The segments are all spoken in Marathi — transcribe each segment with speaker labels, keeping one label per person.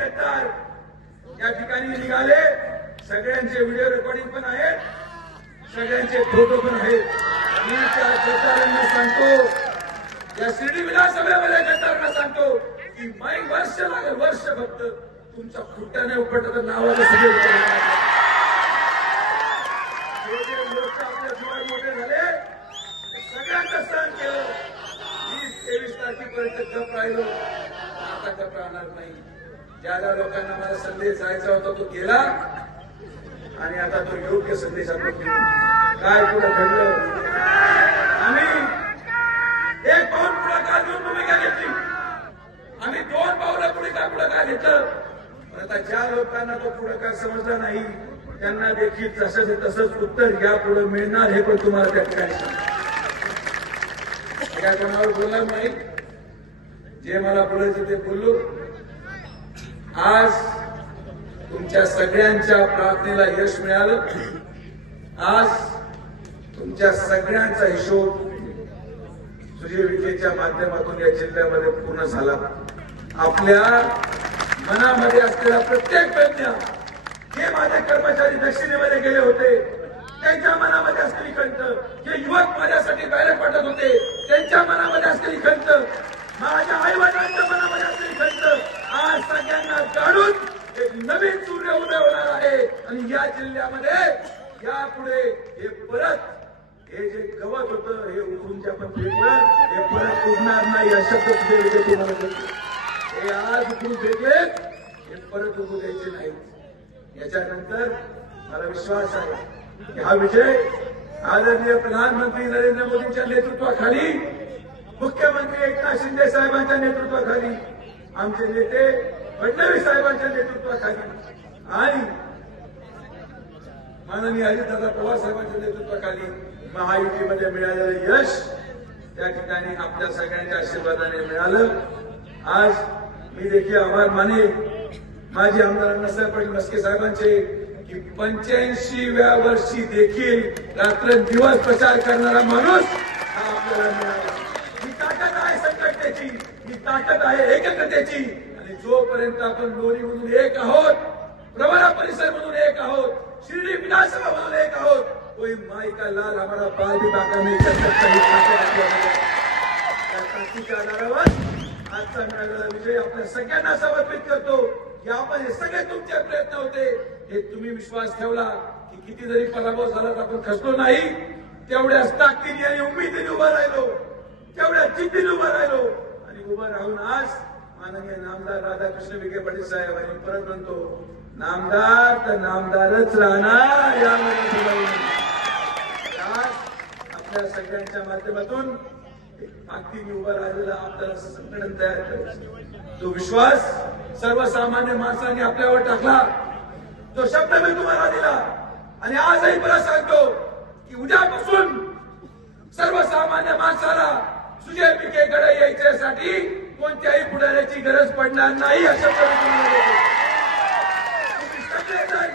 Speaker 1: गद्दार या ठिकाणी निघाले. सगळ्यांचे व्हिडिओ रेकॉर्डिंग पण आहेत. सगळ्यांचे फोटो पण आहेत. मी त्या गद्दारांना सांगतो. या शिर्डी विधानसभेमध्ये गद्दारांना सांगतो की माई वर्ष लागेल वर्ष फक्त तुमच्या खुट्याने उपटत नावाला सगळे हे लोक आपल्या मोठे झाले सगळ्यांचं सण केलं. वीस तेवीस तारखेपर्यंत गप राहिलो. आता गप राहणार नाही. ज्या ज्या लोकांना मला संदेश जायचा होता तो गेला. आणि आता तो योग्य संदेश आपण काय पुढे घडलं? आम्ही एक पाऊल पुढाकार घेऊन भूमिका घेतली? आम्ही दोन पावलं पुढे काय पुढाकार घेतलं? पण आता ज्या लोकांना तो पुढाकार समजला नाही त्यांना देखील तसंच तसंच उत्तर या पुढे मिळणार हे पण तुम्हाला त्या ठिकाणी सांगतो. मी कोणावर नाही? जे मला बोलायचं ते बोललो. आज तुमच्या सगळ्यांच्या प्रार्थनेला यश मिळालं. आज तुमच्या सगळ्यांचा हिशोब सुजय विखेच्या माध्यमातून या जिल्ह्यामध्ये पूर्ण झाला. आपल्या मनामध्ये असलेला प्रत्येक प्रज्ञा हे माझे कर्मचारी दक्षिणेमध्ये गेले होते त्यांच्या मनामध्ये असलेली खंत जे युवक माझ्यासाठी बॅलेट पाठवत होते त्यांच्या मनामध्ये असलेली खंत माझ्या आई वडिलांच्या मनामध्ये असलेली खंत काढून एक नवीन सूर्य उदय होणार आहे. आणि या जिल्ह्यामध्ये यापुढे हे परत हे जे गवत होतं हे उठूनच्या जे फेकलं हे परत उठणार नाही अशा तुम्हाला हे आज उठून फेकले हे परत उभू द्यायचे नाही याच्यानंतर मला विश्वास आहे की हा विजय आदरणीय प्रधानमंत्री नरेंद्र मोदींच्या नेतृत्वाखाली मुख्यमंत्री एकनाथ शिंदे साहेबांच्या नेतृत्वाखाली आमचे नेते फडणवीस साहेबांच्या नेतृत्वाखाली आणि माननीय अजितदादा पवार साहेबांच्या नेतृत्वाखाली महायुतीमध्ये मिळालेलं यश त्या ठिकाणी आपल्या सगळ्यांच्या आशीर्वादाने मिळालं. आज मी देखील आभार माने माजी आमदार अण्णासाहेब पाटील मस्के साहेबांचे की पंच्याऐंशीव्या वर्षी देखील रात्रंदिवस प्रचार करणारा माणूस हा आपल्याला मिळाला. ही ताकद आहे संकटतेची. ही ताकद आहे एकत्रतेची. जोपर्यंत आपण लोणी म्हणून एक आहोत प्रवरा परिसर म्हणून एक आहोत शिर्डी विधानसभा म्हणून एक आहोत कोई माई का लाल हमारा बाल भी बाका नाही कर सकता आधारावर आजचा मिळालेला विजय आपल्या सगळ्यांना समर्पित करतो. यामध्ये हे सगळे तुमचे प्रयत्न होते. हे तुम्ही विश्वास ठेवला की किती जरी पराभव झाला तर आपण खचलो नाही. तेवढ्याच ताकदीने आणि उमेदीने उभा राहिलो. तेवढ्या जिद्दीने उभा राहिलो. आणि उभं राहून आज माननीय नामदार राधाकृष्ण विखे पाटील साहेब आणि परत म्हणतो नामदार तर नामदारच राहणार यामध्ये आपल्या सगळ्यांच्या माध्यमातून एक ताकदीने राहिलेला आपल्याला संघटन तयार करायचं तो विश्वास सर्वसामान्य माणसांनी आपल्यावर टाकला तो शब्द मी तुम्हाला दिला. आणि आजही परत सांगतो की उद्यापासून सर्वसामान्य माणसाला सुजय विखेकडे यायच्यासाठी कोणत्याही पुढाऱ्याची गरज पडणार नाही अशा तुम्ही सगळेजण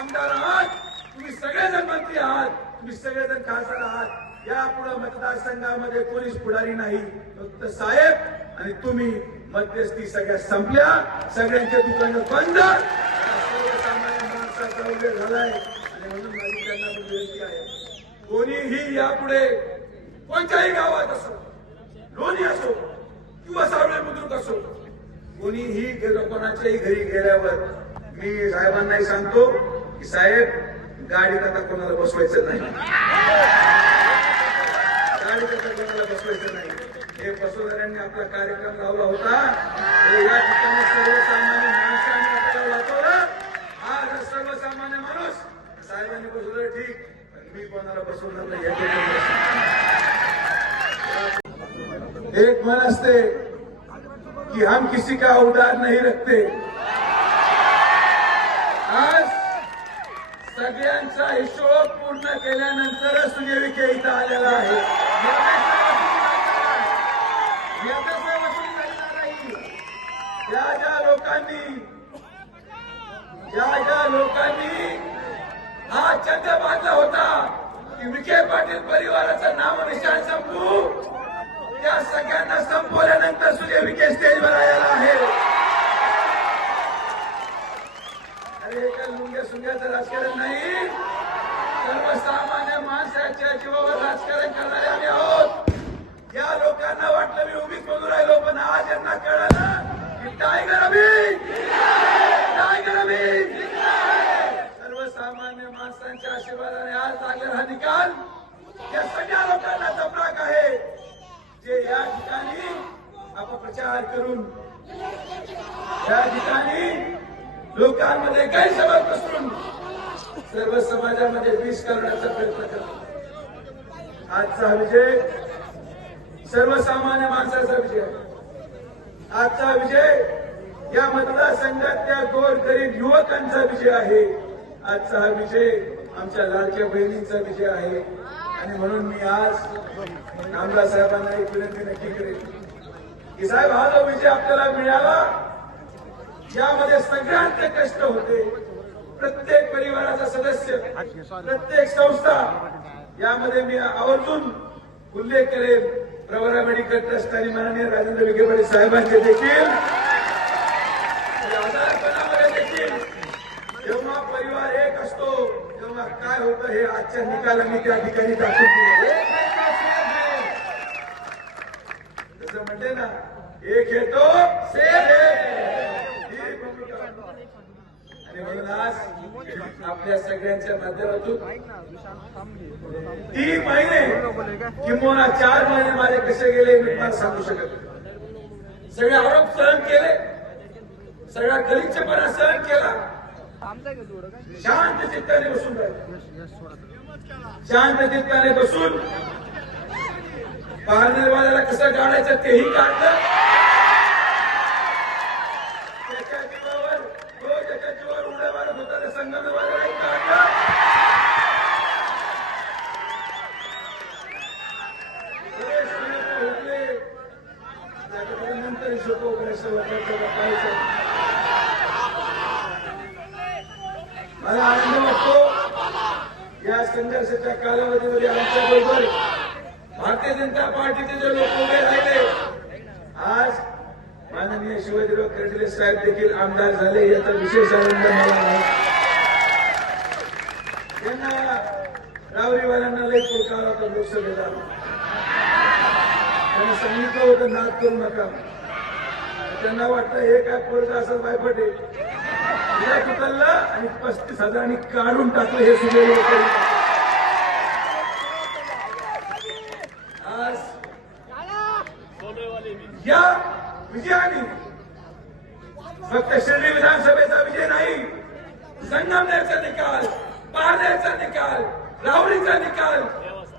Speaker 1: आमदार आहात. तुम्ही सगळेजण मंत्री आहात. तुम्ही सगळेजण खासदार आहात. यापुढे मतदारसंघामध्ये कोणीच पुढारी नाही. फक्त साहेब आणि तुम्ही मध्यस्थी सगळ्या संपल्या. सगळ्यांचे दुकानं बंद. सर्वसामान्य माणसाचा उल्लेख झालाय. आणि म्हणून माझी त्यांना विनंती आहे. कोणीही यापुढे कोणत्याही गावात असो लोणी असो किंवा सावळे बुद्रुक असो. कोणीही गेलो कोणाच्याही घरी गेल्यावर मी साहेबांनाही सांगतो की साहेब गाडीत आता कोणाला बसवायचं नाही. गाडीत आता कोणाला बसवायचं नाही. हे बसवणाऱ्यांनी आपला कार्यक्रम लावला होता. हे या ठिकाणी सर्वसामान्य माणसाने आपल्याला वाचवलं. आज सर्वसामान्य माणूस साहेबांनी बसवलं ठीक. पण मी कोणाला बसवणार नाही. एक मन असते कि हम किसी का उदार नहीं रखते। आज सगळ्यांचा हिशोब पूर्ण केल्यानंतरच सुजय विखे इथं आलेला आहे. ज्या ज्या लोकांनी ज्या ज्या लोकांनी हा चंद बांधला होता की विखे पाटील परिवाराचं नाम निशाण संपू त्या सगळ्यांना संपवल्यानंतर सुजय विखे स्टेजवर आयाला आहे टायगर अभी टायगर अभी सर्वसामान्य माणसांच्या आशीर्वादाने आज लागलेला हा निकाल या सगळ्या लोकांना जमराक आहे जे या ठिकाणी अपप्रचार करून या ठिकाणी लोकांमध्ये गैरसमज पसरून सर्व समाजामध्ये विष करण्याचा प्रयत्न करतो आजचा विजय सर्वसामान्य माणसाचा विजय आजचा विजय या मतदारसंघातल्या गोर गरीब युवकांचा विजय आहे. आजचा हा विजय आमच्या लाडक्या बहिणींचा विजय आहे. आणि म्हणून मी आज आमदार साहेबांना एक विनंती नक्की करेन की साहेब हा जो विजय आपल्याला मिळाला यामध्ये सगळ्यांचे कष्ट होते. प्रत्येक परिवाराचा सदस्य प्रत्येक संस्था यामध्ये मी आवर्जून उल्लेख करेन. प्रवरा मेडिकल ट्रस्ट आणि माननीय राजेंद्र विखे साहेबांचे देखील. देखील. जेव्हा परिवार एक असतो तेव्हा काय होतं हे आजच्या निकालांनी त्या ठिकाणी दाखवून दिले जसं म्हणते ना एक येतो सेफ म्हणून आज आपल्या सगळ्यांच्या माध्यमातून. तीन महिने. किंवा चार महिने माझे कसे गेले मी तुम्हाला सांगू शकत सगळे आरोप सहन केले. सगळा गलिच्छपणा सहन केला. शांत चित्ताने बसून शांत चित्ताने बसून. पाहणेवाल्याला कसं काढायचं तेही काढलं त्याच्या जीवावर तो त्याच्या जीवावर उड्या मारत होता त्या संगमनेरवाल्यालाही काढलं सगळे सूर्य उठले. त्याच्याकडे नंतर हिशोब वगैरे सगळं करतो पाहायचं मला आनंद वाटतो या संघर्षाच्या कालावधीमध्ये आमच्या बरोबर भारतीय जनता पार्टीचे जे लोक उभे राहिले आज माननीय शिवाजीराव कर्डिले साहेब देखील आमदार झाले याचा विशेष आनंद मला आहे. त्यांना रावरीवाल्यांना लय पुरकार होता लोकसभेला त्यांना सांगितलं होतं नाद करू नका. त्यांना वाटतं हे काय पोरग असं बायपटे आहे तिला कुतलला आणि पस्तीस हजारांनी काढून टाकलं हे सगळे लोक. आज या विजयाने फक्त शिर्डी विधानसभेचा विजय नाही संगमनेरचा निकाल. पारनेरचा निकाल राहुरीचा निकाल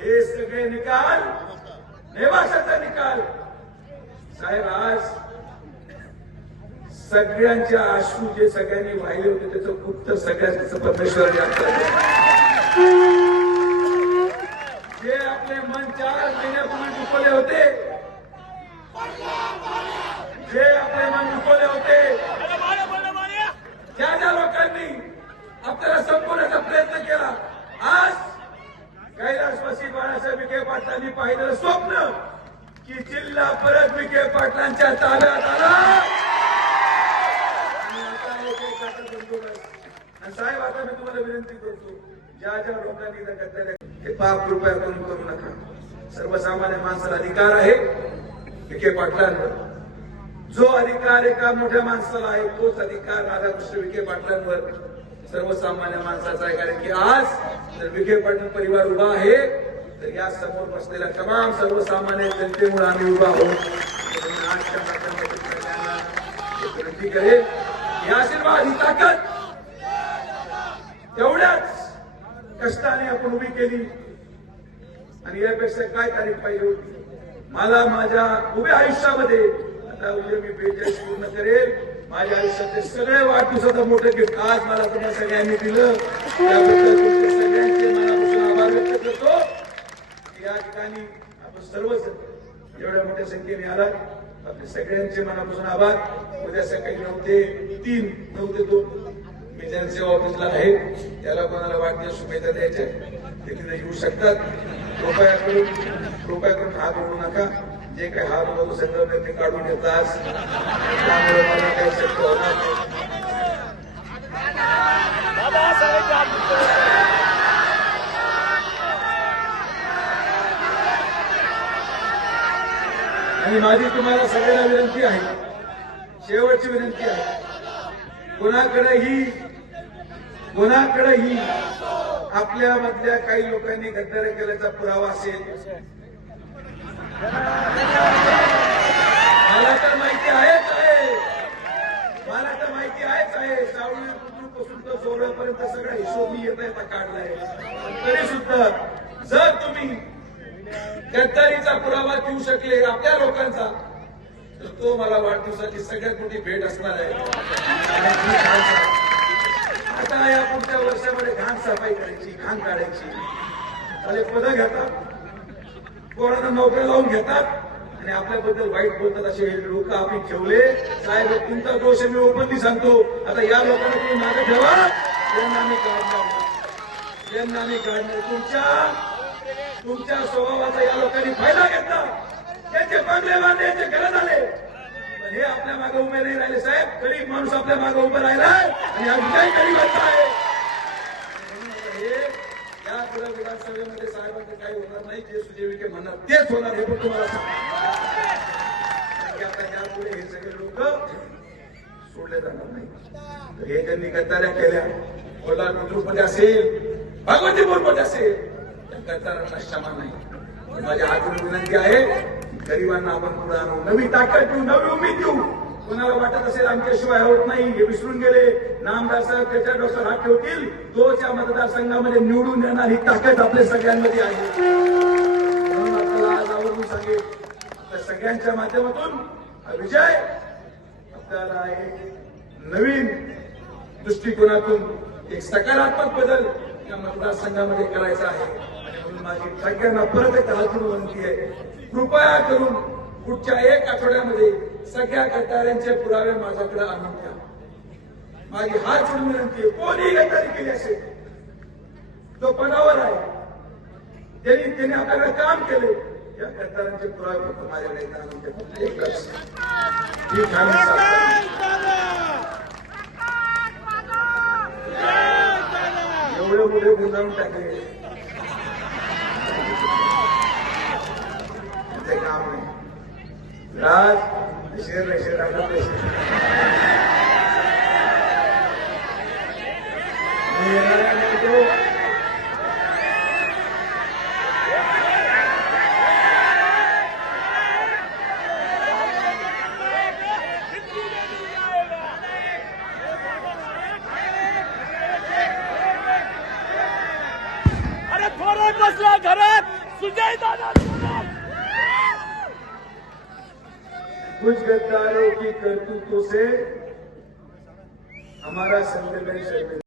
Speaker 1: हे सगळे निकाल नेवाशाचा निकाल साहेब आज सगळ्यांच्या आशू जे सगळ्यांनी वाहिले होते त्याचं उत्तर सगळ्यांचं परमेश्वराने आपल्याला. जे आपले मन चार महिन्यापूर्वी दुखवले होते जे आपले मन दुखवले होते ज्या ज्या आपल्याला संपवण्याचा प्रयत्न केला. आज कैलासवासी बाळासाहेब विखे पाटलांनी पाहिलेलं स्वप्न की जिल्हा परत विखे पाटलांच्या ताब्यात आला. आणि साहेब आता मी तुम्हाला विनंती करतो ज्या ज्या लोकांनी इथं गद्दारी हे पाच करून करू नका. सर्वसामान्य माणसाला अधिकार आहे विखे पाटलांवर. जो अधिकार एका मोठ्या माणसाला आहे तोच अधिकार राधाकृष्ण विखे पाटलांवर सर्वसामान्य माणसाचा आहे कारण की आज जर विखे पाटील परिवार उभा आहे तर या समोर बसलेल्या तमाम सर्वसामान्य जनतेमुळे आम्ही उभा आहोत. विनंती करेल ही आशीर्वाद ही ताकद. तेवढ्याच कष्टाने आपण उभी केली. आणि यापेक्षा काय तारीख पाहिजे होती. मला माझ्या उभ्या आयुष्यामध्ये आता उद्या मी बेचाळीस पूर्ण करेल. माझ्या आयुष्यातले सगळे वाढदिवसाचं मोठं गिफ्ट आज मला तुम्हाला सगळ्यांनी दिलं. त्याबद्दल तुमचे सगळ्यांचे मनापासून आभार व्यक्त करतो. या ठिकाणी आपण सर्वच एवढ्या मोठ्या संख्येने आला आपले सगळ्यांचे मनापासून आभार. उद्या सकाळी नऊ ते तीन नऊ ते दोन. मी जनसेवा ऑफिसला आहे त्याला कोणाला वाढदिवस शुभेच्छा द्यायच्या ते तिथे येऊ शकतात. कृपया करून कृपया करून हात ओढू नका. जे काही हात ओढवतो संदर्भ ते काढून येतात. त्यामुळे मला काही शक्य होणार नाही. आणि माझी तुम्हाला सगळ्यांना विनंती आहे. शेवटची विनंती आहे. कोणाकडेही कोणाकडेही आपल्या मधल्या काही लोकांनी गद्दारी केल्याचा पुरावा असेल मला तर माहिती आहेच आहे. मला तर माहिती आहेच आहे. सावळी पासून तर सोहळ्यापर्यंत सगळा हिशोब मी येता येता काढलाय. तरी सुद्धा जर तुम्ही गद्दारीचा पुरावा देऊ शकले आपल्या लोकांचा तर तो मला वाढदिवसाची सगळ्यात मोठी भेट असणार आहे. आता या पुढच्या वर्षामध्ये घाण सफाई करायची घाण काढायची. त्याला पदं घेतात. कोणाला नोकऱ्या लावून घेतात. आणि आपल्याबद्दल वाईट बोलतात असे लोक आपण ठेवले. साहेब तुमचा दोष मी ओपनली सांगतो. आता या लोकांना तुम्ही मागे ठेवा. त्यांना आम्ही काढणार त्यांना आम्ही काढणार. तुमच्या तुमच्या स्वभावाचा या लोकांनी फायदा घेतला. त्यांचे बंगले बांधले त्यांचे घर झाले. पण हे आपल्या मागे उभे नाही राहिले साहेब. गरीब माणूस आपल्या मागे उभे राहिला आणि हा विजय आहे. या विधानसभेमध्ये काही होणार नाही जे सुजय विखे म्हणणार तेच होणार हे पण तुम्हाला सांगतो. आता यापुढे हे सगळे लोक सोडले जाणार नाही. तर हे त्यांनी गद्दाऱ्या केल्या कोल्हा बुद्रुकमध्ये असेल भगवती भगवतीपूरमध्ये असेल त्या गद्दारांना क्षमा नाही. माझी हातून विनंती आहे गरिबांना आपण पुढे आणू. नवी ताकद देऊ नवी उमेद देऊ. कोणाला वाटत असेल आमच्याशिवाय होत नाही हे विसरून गेले. नामदार साहेब त्याच्या डोक्यावर हात ठेवतील. तोच्या मतदारसंघामध्ये निवडून येणार ही ताकद आपल्या सगळ्यांमध्ये आहे. म्हणून आपल्याला आज आवडून सांगेल सगळ्यांच्या माध्यमातून विजय आपल्याला एक नवीन दृष्टिकोनातून एक सकारात्मक बदल या मतदारसंघामध्ये करायचा आहे. आणि म्हणून माझी सगळ्यांना परत एक हातून विनंती आहे. कृपया करून पुढच्या एक आठवड्यामध्ये सगळ्या गटाऱ्यांचे पुरावे माझ्याकडे आणून द्या. माझी हाच विनंती कोणी गटारी केली असेल तो पणावर आहे. त्यांनी त्यांनी आपल्याला काम केले या गटारांचे पुरावे फक्त माझ्याकडे आणून द्या. एकच ही ठाणे एवढे मोठे गुंडाळून टाकले. काम नाही. राज शेर नाही शेर आपला पैसे मी येणाऱ्या म्हणतो
Speaker 2: अरे थोरात बसला घरात सुजय दादा
Speaker 1: कुछ गद्दारों की करतूतों से हमारा संवेदन